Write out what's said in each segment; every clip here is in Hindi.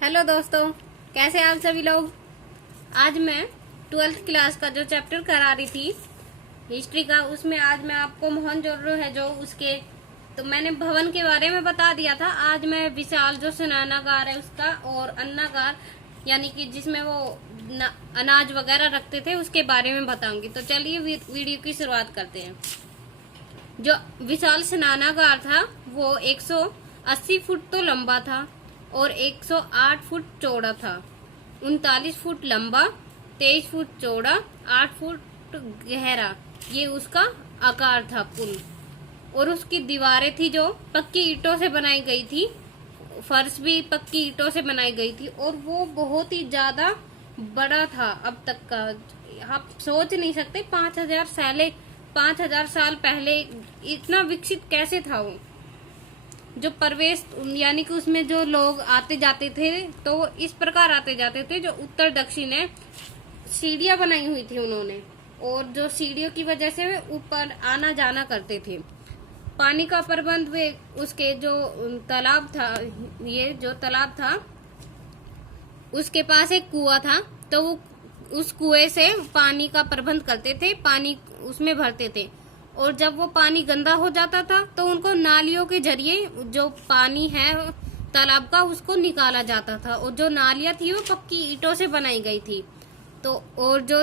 हेलो दोस्तों, कैसे आप सभी लोग। आज मैं 12th क्लास का जो चैप्टर करा रही थी हिस्ट्री का, उसमें आज मैं आपको मोहनजोदड़ो है जो उसके तो मैंने भवन के बारे में बता दिया था। आज मैं विशाल जो स्नानागार है उसका और अन्नागार यानी कि जिसमें वो अनाज वगैरह रखते थे उसके बारे में बताऊंगी। तो चलिए वीडियो की शुरुआत करते हैं। जो विशाल स्नानागार था वो 180 फुट तो लंबा था और 108 फुट चौड़ा था। 39 फुट लंबा, 23 फुट चौड़ा, 8 फुट गहरा, ये उसका आकार था कुल। और उसकी दीवारें थी जो पक्की ईंटों से बनाई गई थी, फर्श भी पक्की ईंटों से बनाई गई थी और वो बहुत ही ज्यादा बड़ा था। अब तक का आप सोच नहीं सकते 5000 साल पहले इतना विकसित कैसे था वो। जो प्रवेश यानी कि उसमें जो लोग आते जाते थे तो वो इस प्रकार आते जाते थे, जो उत्तर दक्षिण है सीढ़ियां बनाई हुई थी उन्होंने, और जो सीढ़ियों की वजह से वे ऊपर आना जाना करते थे। पानी का प्रबंध वे उसके जो तालाब था, ये जो तालाब था उसके पास एक कुआं था, तो वो उस कुएं से पानी का प्रबंध करते थे, पानी उसमें भरते थे। और जब वो पानी गंदा हो जाता था तो उनको नालियों के जरिए जो पानी है तालाब का उसको निकाला जाता था। और जो नालियां थी वो पक्की ईंटों से बनाई गई थी। तो और जो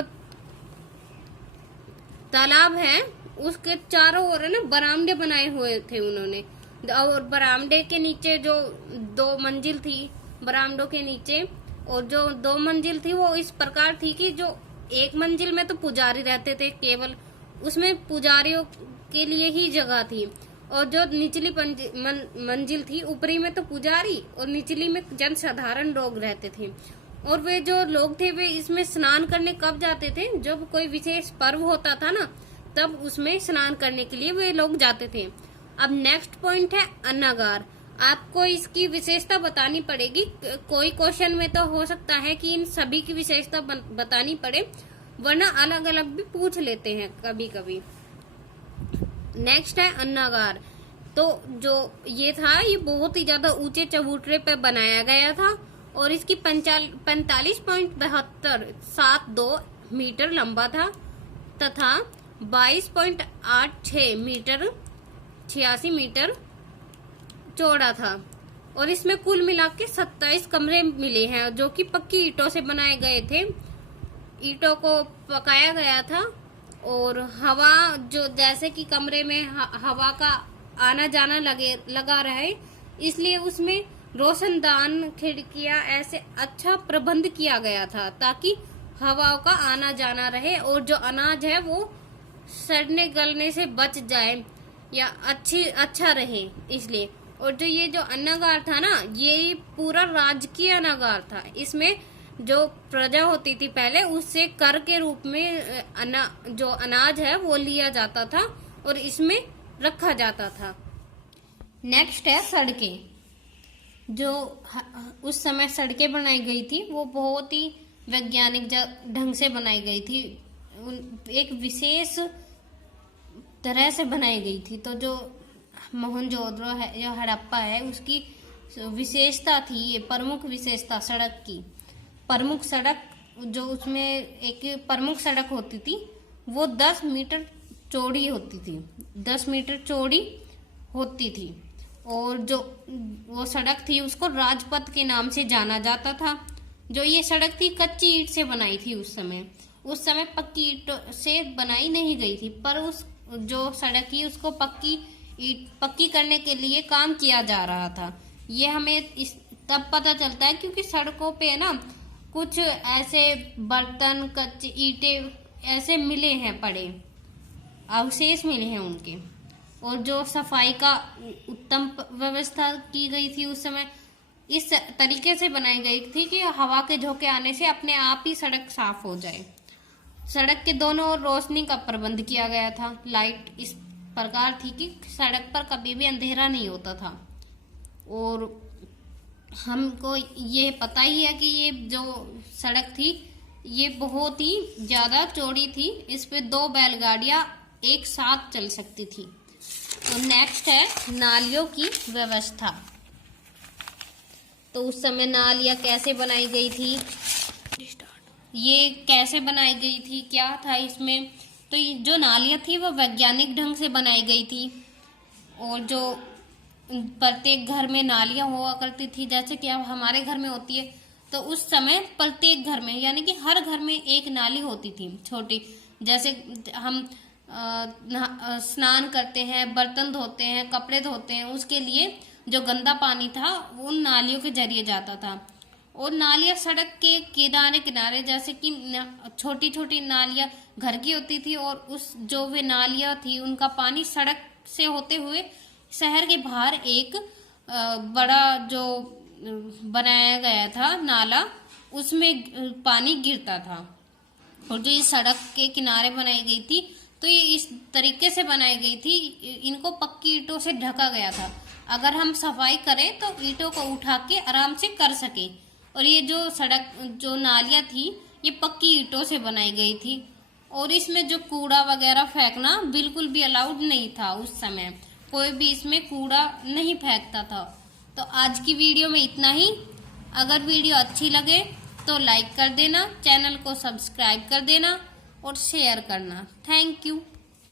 तालाब है उसके चारों ओर है ना बरामदे बनाए हुए थे उन्होंने। और बरामदे के नीचे जो 2 मंजिल थी, बरामदों के नीचे, और जो 2 मंजिल थी वो इस प्रकार थी कि जो एक मंजिल में तो पुजारी रहते थे केवल, उसमें पुजारियों के लिए ही जगह थी। और जो निचली मंजिल थी, ऊपरी में तो पुजारी और निचली में जनसाधारण लोग रहते थे। और वे जो लोग थे वे इसमें स्नान करने कब जाते थे, जब कोई विशेष पर्व होता था ना, तब उसमें स्नान करने के लिए वे लोग जाते थे। अब नेक्स्ट पॉइंट है अन्नागार। आपको इसकी विशेषता बतानी पड़ेगी। कोई क्वेश्चन में तो हो सकता है कि इन सभी की विशेषता बतानी पड़े, वरना अलग अलग भी पूछ लेते हैं कभी कभी। नेक्स्ट है अन्नागार। तो जो ये था ये बहुत ही ज्यादा ऊंचे चबूतरे पर बनाया गया था और इसकी 45.72 मीटर लंबा था तथा 22.86 मीटर 86 मीटर चौड़ा था। और इसमें कुल मिला के 27 कमरे मिले हैं जो कि पक्की ईंटों से बनाए गए थे। ईंटों को पकाया गया था और हवा जो जैसे कि कमरे में हवा का आना जाना लगा रहे, इसलिए उसमें रोशनदान खिड़कियां ऐसे अच्छा प्रबंध किया गया था ताकि हवाओं का आना जाना रहे और जो अनाज है वो सड़ने गलने से बच जाए या अच्छा रहे इसलिए। और जो ये जो अन्नागार था ना, ये पूरा राजकीय अन्नागार था। इसमें जो प्रजा होती थी पहले उससे कर के रूप में जो अनाज है वो लिया जाता था और इसमें रखा जाता था। नेक्स्ट है सड़कें। जो उस समय सड़कें बनाई गई थी वो बहुत ही वैज्ञानिक ढंग से बनाई गई थी, एक विशेष तरह से बनाई गई थी। तो जो मोहनजोदड़ो है, जो हड़प्पा है, उसकी विशेषता थी, ये प्रमुख विशेषता सड़क की। प्रमुख सड़क जो उसमें एक प्रमुख सड़क होती थी वो 10 मीटर चौड़ी होती थी, 10 मीटर चौड़ी होती थी। और जो वो सड़क थी उसको राजपथ के नाम से जाना जाता था। जो ये सड़क थी कच्ची ईंट से बनाई थी उस समय पक्की ईंट से बनाई नहीं गई थी, पर उस जो सड़क थी उसको पक्की करने के लिए काम किया जा रहा था। ये हमें तब पता चलता है क्योंकि सड़कों पे ना कुछ ऐसे बर्तन, कच्ची ईंटें ऐसे मिले हैं, पड़े अवशेष मिले हैं उनके। और जो सफाई का उत्तम व्यवस्था की गई थी उस समय, इस तरीके से बनाई गई थी कि हवा के झोंके आने से अपने आप ही सड़क साफ हो जाए। सड़क के दोनों ओर रोशनी का प्रबंध किया गया था। लाइट इस प्रकार थी कि सड़क पर कभी भी अंधेरा नहीं होता था। और हमको ये पता ही है कि ये जो सड़क थी ये बहुत ही ज्यादा चौड़ी थी, इस पे 2 बैलगाड़ियां एक साथ चल सकती थी। तो नेक्स्ट है नालियों की व्यवस्था। तो उस समय नालियाँ कैसे बनाई गई थी, ये कैसे बनाई गई थी, क्या था इसमें। तो ये जो नालियाँ थी वो वैज्ञानिक ढंग से बनाई गई थी, और जो प्रत्येक घर में नालियाँ हुआ करती थी, जैसे कि अब हमारे घर में होती है, तो उस समय प्रत्येक घर में यानी कि हर घर में एक नाली होती थी छोटी। जैसे हम स्नान करते हैं, बर्तन धोते हैं, कपड़े धोते हैं, उसके लिए जो गंदा पानी था वो उन नालियों के जरिए जाता था। और नालियाँ सड़क के किनारे किनारे, जैसे कि छोटी छोटी नालियाँ घर की होती थी, और उस जो वे नालियाँ थी उनका पानी सड़क से होते हुए शहर के बाहर एक बड़ा जो बनाया गया था नाला, उसमें पानी गिरता था। और जो ये सड़क के किनारे बनाई गई थी, तो ये इस तरीके से बनाई गई थी, इनको पक्की ईंटों से ढका गया था। अगर हम सफाई करें तो ईंटों को उठा के आराम से कर सके। और ये जो सड़क जो नालियाँ थी ये पक्की ईंटों से बनाई गई थी, और इसमें जो कूड़ा वगैरह फेंकना बिल्कुल भी अलाउड नहीं था। उस समय कोई भी इसमें कूड़ा नहीं फेंकता था। तो आज की वीडियो में इतना ही। अगर वीडियो अच्छी लगे तो लाइक कर देना, चैनल को सब्सक्राइब कर देना और शेयर करना। Thank you.